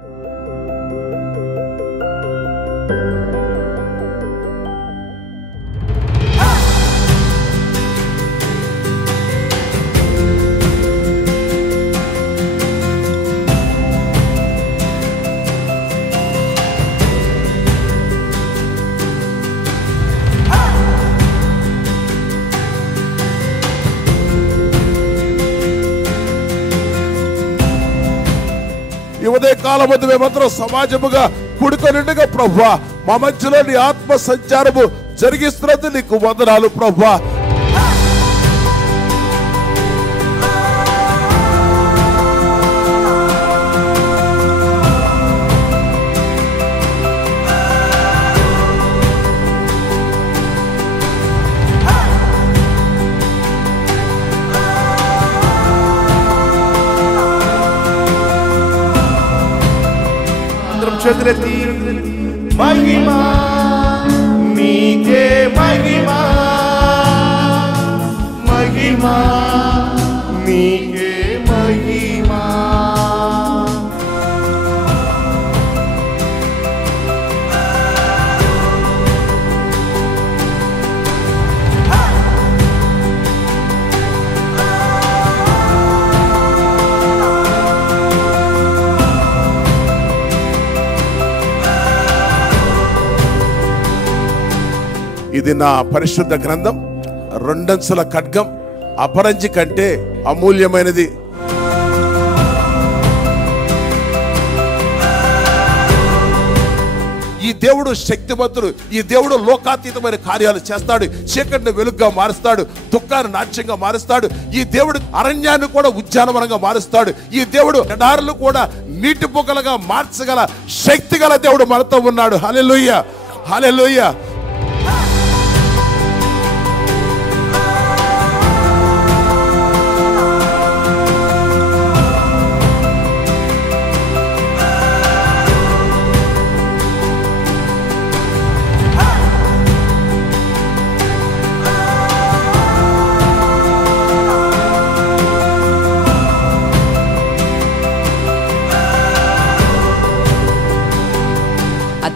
ఈ ఉదయ కాలం వద్ద మేమందరం సమాజముగా కూడుకొనిండగా ప్రభువా, మా మధ్యలో నీ ఆత్మ సంచారము జరిగిస్తున్నది నీకు వందనాలు ప్రభువా. చేతులెత్తి మహిమా నీకే మహిమా, మహిమా నీకే మహిమా. ఇది నా పరిశుద్ధ గ్రంథం, రెండంచుల ఖడ్గం, అపరంజి కంటే అమూల్యమైనది. ఈ దేవుడు శక్తివంతుడు, ఈ దేవుడు లోకాతీతమైన కార్యాలు చేస్తాడు. చీకటిని వెలుగుగా మారుస్తాడు, దుఃఖాన్ని నాట్యంగా మారుస్తాడు. ఈ దేవుడు అరణ్యాన్ని కూడా ఉద్యానవనంగా మారుస్తాడు. ఈ దేవుడు ఎడారులు కూడా నీటి బుగ్గలుగా మార్చగల శక్తి గల దేవుడు మనతో ఉన్నాడు. హల్లెలూయా, హల్లెలూయా.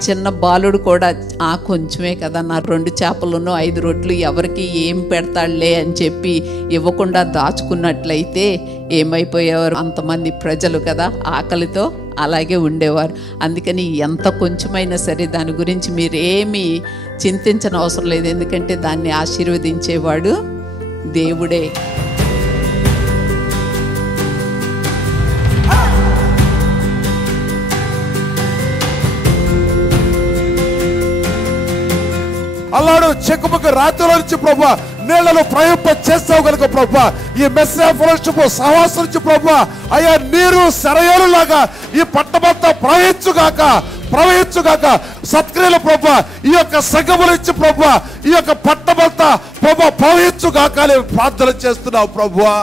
చిన్న బాలుడు కూడా ఆ కొంచెమే కదా, నా 2 చేపలను 5 రొట్లు ఎవరికి ఏం పెడతాడులే అని చెప్పి ఇవ్వకుండా దాచుకున్నట్లయితే ఏమైపోయేవారు అంతమంది ప్రజలు కదా, ఆకలితో అలాగే ఉండేవారు. అందుకని ఎంత కొంచెమైనా సరే దాని గురించి మీరేమీ చింతించని అవసరం లేదు, ఎందుకంటే దాన్ని ఆశీర్వదించేవాడు దేవుడే. అల్లాడు చెక్కుముక్క రాత్రిలో నుంచి ప్రభా నీళ్లను ప్రయింప చేస్తావు కనుక ప్రభా, ఈ మెస్సియా ఫెలోషిప్ సహవాసం నుంచి ప్రభా అయ్యా నీరు శరయాలులాగా ఈ పట్టమంతా ప్రవహించుగాక, ప్రవహించుగాక. సత్క్రియలు ప్రభా ఈ యొక్క సంఘముల నుంచి ప్రభా ఈ యొక్క పట్టమంతా ప్రభా ప్రవహించుగాక అని ప్రార్థన చేస్తున్నావు ప్రభువా.